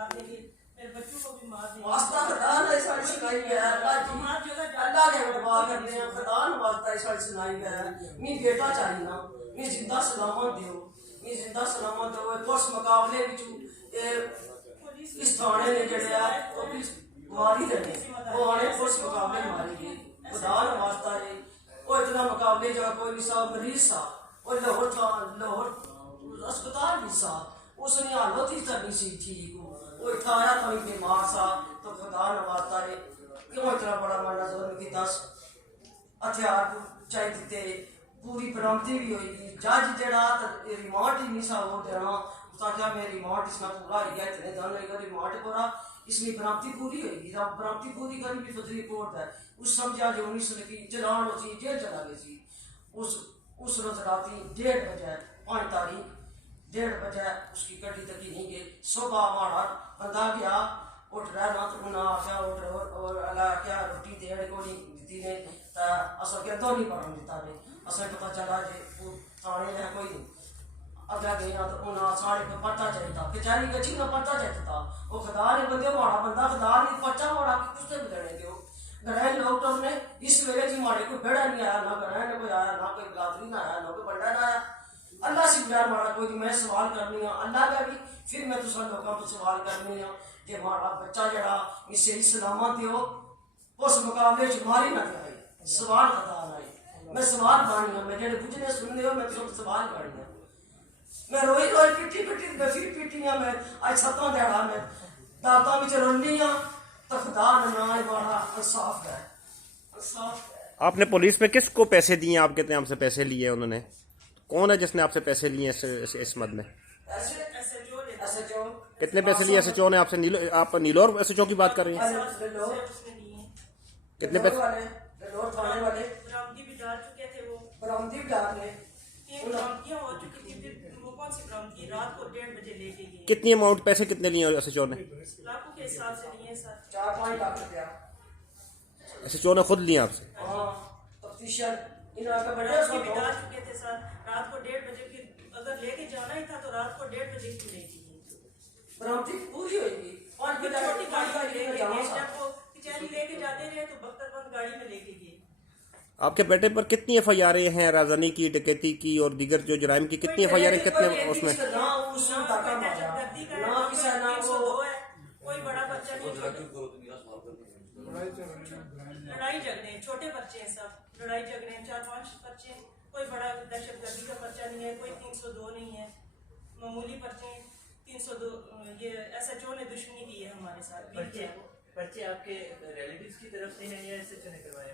मार देंगे, मेरे बच्चों को भी मार देंगे। वास्ता खुदा ने सारी सुनाई है, अल्लाह के दुआ करते हैं, खुदा ने वास्ता सारी सुनाई है। मी बेटा चाहिए ना, मी जिंदा सलामत दियो, मी जिंदा सलामत दो। पुलिस मुकाबले इस थाने ने जड़े मारी देने, वो आने पुलिस मुकाबले मारी गई। खुदा ने वास्ता है, वो इतना मुकाबले जो कोई भी सा मरीज सा, वो लाहौर था, लाहौर अस्पताल भी सा, उसने हालत ही करनी सी ठीक हो, वो इठाया तो बीमार सा। तो खुदा ने वास्ता है, क्यों इतना बड़ा माना जुल्म की 10 हथियार चाहिए दिते, पूरी बरामदी भी होगी। जज जड़ा रिमांड ही नहीं सा वो देना, उसका क्या मैं रिमांड इसका पूरा हो गया, इतने दिन होगा रिमांड पूरा, इसमें बरामदी पूरी होगी। जब बरामदी पूरी करी भी फजली कोर्ट है, उस समझा जो 19 की चलान हो सी, जेल चला गई सी। उस रोज राती 1:30 बजे 5 तारीख 1:30 बजे उसकी गड्डी तक नहीं गई। सुबह हमारा बंदा गया, उठ रहा ना तो उन्हें आख्या उठ और अल्लाह क्या रोटी देड़ को नहीं दी ने, असल के दो नहीं पढ़न दिता ने। असल पता चला जे थाने है कोई अगर गई ना तो उन्हें साढ़े को पता चाहिए, बेचारी गची ना पता चाहिए। वो खुदा ने बंदे माड़ा बंदा, खुदा ने पचा माड़ा किससे बदलने दो। ग्रहण लॉकडाउन में इस वेले जी माड़े कोई बेड़ा नहीं आया, ना ग्रहण कोई आया, ना कोई बिरादरी ना आया, ना कोई बंडा ना आया। अल्लाह से बगैर माड़ा कोई मैं सवाल करनी है अल्लाह का भी, फिर मैं तुम लोगों को सवाल करनी है कि माड़ा बच्चा जरा इसे सलामत दियो, उस मुकाबले च मारी ना दिया। सवाल खता ना मैं सवाल बानी है, मैं जेडे बुझने सुनने हो मैं तुम सवाल बानी है। मैं रोई रोई पिटी पिटी फिर पिटी है, मैं आज 7वां दिहाड़ा मैं दाता में रोनी हाँ, तो खुदा ने ना बड़ा इंसाफ है, इंसाफ है। आपने पुलिस में किसको पैसे दिए? आप कहते हैं हमसे पैसे लिए उन्होंने, कौन है जिसने आपसे पैसे लिए इस मद में? SHO कितने पैसे लिए SHO ने आपसे? आप नीलोर SHO की बात कर रही हैं? कितने पैसे? थाने वाले बरामदी भी डाल चुके थे, वो बरामदी भी डाल रहे, 3 बरामदियां हो चुकी थी। फिर वो कौन सी बरामदी रात को 1:30 बजे लेके गए। कितनी अमाउंट पैसे कितने लिए SHO ने? लाखों के हिसाब से लिए सर, 4-5 लाख रुपया SHO ने खुद लिया आपसे? तफ्तीशर इन्होंने का बड़ा बरामदी भी डाल चुके थे सर। रात को 1:30 बजे, फिर अगर लेके जाना ही था तो रात को 1:30 बजे क्यों लेके गए? बरामदी पूरी होगी। 5 बजे छोटी गाड़ी में लेके गए, जाना जब वो कचहरी लेके जाते रहे तो बख्तरबंद गाड़ी में लेके गए। आपके बेटे पर कितनी FIR हैं? राजधानी की, डकैती की और दीगर जो जराइम की कितनी FIR कितने उसमें? कोई बड़ा बच्चा नहीं, लड़ाई झगड़े छोटे बच्चे हैं सब, लड़ाई झगड़े 4-5 बच्चे, कोई बड़ा दहशतगर्दी का पर्चा नहीं है, कोई 302 नहीं है, मामूली पर्चे 302। ये SHO ने दुश्मनी की है हमारे साथ। पर्चे आपके रिलेटिव्स की तरफ से हैं या SHO ने करवाए?